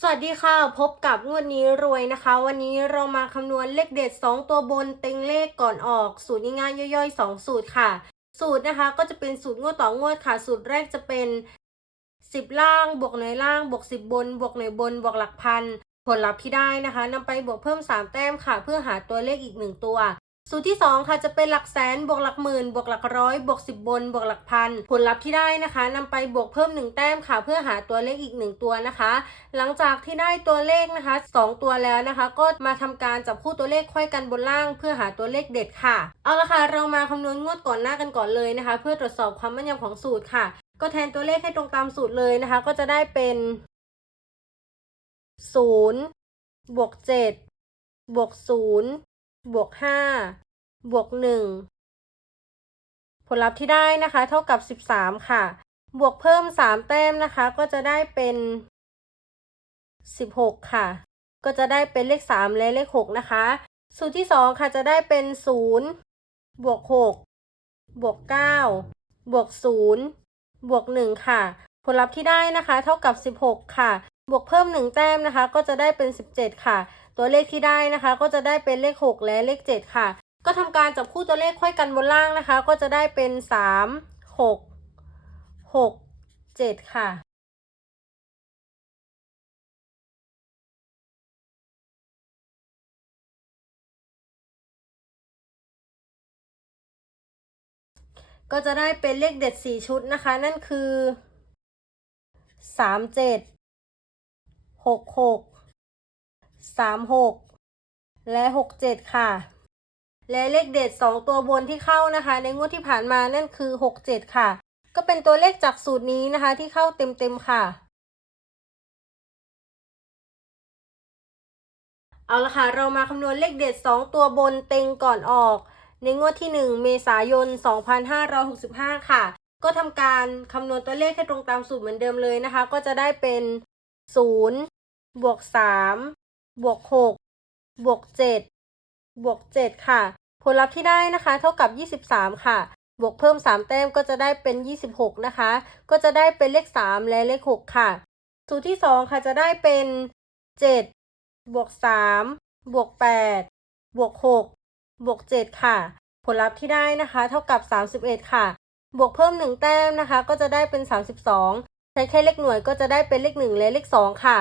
สวัสดีค่ะ พบกับงวดนี้รวยนะคะ วันนี้เรามาคำนวณเลขเด็ด 2 ตัวบนเต็งเลขก่อนออก สูตรง่ายๆย่อยๆ 2 สูตรค่ะ สูตรนะคะก็จะเป็นสูตรงวดต่องวดค่ะ สูตรแรกจะเป็น 10 ล่าง บวกหน่วยล่าง บวก 10 บน บวกหน่วยบน บวกหลักพัน ผลลัพธ์ที่ได้นะคะนำไปบวกเพิ่ม 3 แต้มค่ะ เพื่อหาตัวเลขอีก 1 ตัว สูตรที่ 2 ค่ะจะเป็นหลักแสนบวกหลักหมื่นบวกหลักร้อยบวก10 บนบวกหลักพันผลลัพธ์ที่ได้นะคะนำไปบวกเพิ่ม 1 แต้มค่ะ เพื่อหาตัวเลขอีก 1 ตัวนะคะ หลังจากที่ได้ตัวเลขนะคะ 2 ตัวแล้วนะคะ ก็มาทำการจับคู่ตัวเลขค่อยกันบนล่าง เพื่อหาตัวเลขเด็ดค่ะ เอาละค่ะ เรามาคำนวณงวดก่อนหน้ากันก่อนเลยนะคะ เพื่อตรวจสอบความแม่นยำของสูตรค่ะ ก็แทนตัวเลขให้ตรงตามสูตรเลยนะคะ ก็จะได้เป็น0บวก7บวก0 บวก5บวก1ผลลัพธ์ที่ได้นะคะ เท่ากับ13ค่ะ บวกเพิ่ม3แต้มนะคะ ก็จะได้เป็น16ค่ะ ก็จะได้เป็นเลข3และเลข6นะคะ สูตรที่2ค่ะจะได้เป็น0บวก6บวก9บวก0บวก1ค่ะ ผลลัพธ์ที่ได้นะคะ เท่ากับ16ค่ะ บวกเพิ่ม1แต้มนะคะ ก็จะได้เป็น17ค่ะ ตัวเลขที่ได้นะคะ ก็จะได้เป็นเลข 6 และเลข 7 ค่ะ ก็ทำการจับคู่ตัวเลขค่อยกันบนล่างนะคะ ก็จะได้เป็น 3 6 6 7 ค่ะก็จะได้เป็นเลขเด็ด 4 ชุดนะคะ นั่นคือ 3 7 3 6 และ 6 7 ค่ะ และเลขเด็ด 2 ตัวบนที่เข้านะคะ ในงวดที่ผ่านมานั่นคือ 6 7 ค่ะ ก็เป็นตัวเลขจากสูตรนี้นะคะที่เข้าเต็มๆค่ะเอาละค่ะ เรามาคำนวณเลขเด็ด 2 ตัวบนเต็งก่อนออก ในงวดที่ 1 เมษายน 2565 ค่ะ ก็ทำการคำนวณตัวเลขให้ตรงตามสูตรเหมือนเดิมเลยนะคะ ก็จะได้เป็น 0 บวก 3 บวก6บวก7บวก7ค่ะ ผลลัพธ์ที่ได้นะคะ เท่ากับ23ค่ะ บวกเพิ่ม3แต้มก็จะได้เป็น26นะคะ ก็จะได้เป็นเลข3และเลข6ค่ะ สูตรที่2ค่ะจะได้เป็น7บวก3บวก8บวก6บวก7ค่ะ ผลลัพธ์ที่ได้นะคะ เท่ากับ31ค่ะบวกเพิ่ม 1 แต้มนะคะ ก็จะได้เป็น 32 ใช้แค่เลขหน่วยก็จะได้เป็นเลข 1 และเลข 2 ค่ะ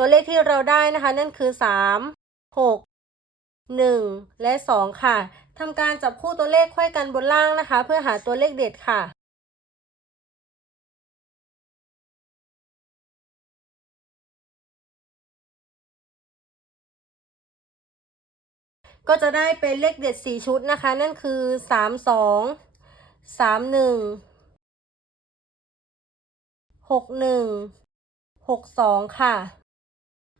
ตัวเลขที่เราได้นะคะ นั่นคือ 3 6 1 และ 2 ค่ะทำการจับคู่ตัวเลขค่อยกันบนล่างนะคะ เพื่อหาตัวเลขเด็ดค่ะ ก็จะได้เป็นเลขเด็ด 4 ชุดนะคะ นั่นคือ 3 2 3 1 6 1 6 2 ค่ะ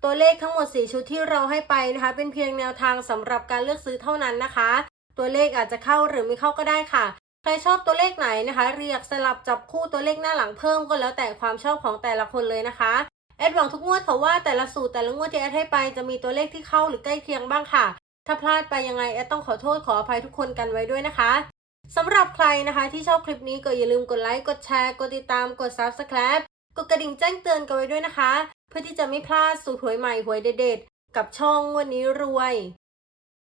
ตัวเลขทั้งหมด 4 ชุดที่เราให้ไปนะคะ เป็นเพียงแนวทางสำหรับการเลือกซื้อเท่านั้นนะคะ ตัวเลขอาจจะเข้าหรือไม่เข้าก็ได้ค่ะ ใครชอบตัวเลขไหนนะคะ เรียกสลับจับคู่ตัวเลขหน้าหลังเพิ่มก็แล้วแต่ความชอบของแต่ละคนเลยนะคะแอดหวังทุกงวดค่ะว่าแต่ละสูตรแต่ละงวดที่แอดให้ไปจะมีตัวเลขที่เข้าหรือใกล้เคียงบ้างค่ะ ถ้าพลาดไปยังไงแอดต้องขอโทษขออภัยทุกคนกันไว้ด้วยนะคะสำหรับใครนะคะที่ชอบคลิปนี้ก็อย่าลืมกดไลค์กดแชร์กดติดตามกด subscribe กดกระดิ่งแจ้งเตือนกันไว้ด้วยนะคะ เพื่อที่จะไม่พลาดสูตรหวยใหม่หวยเด็ดๆกับช่องวันนี้รวย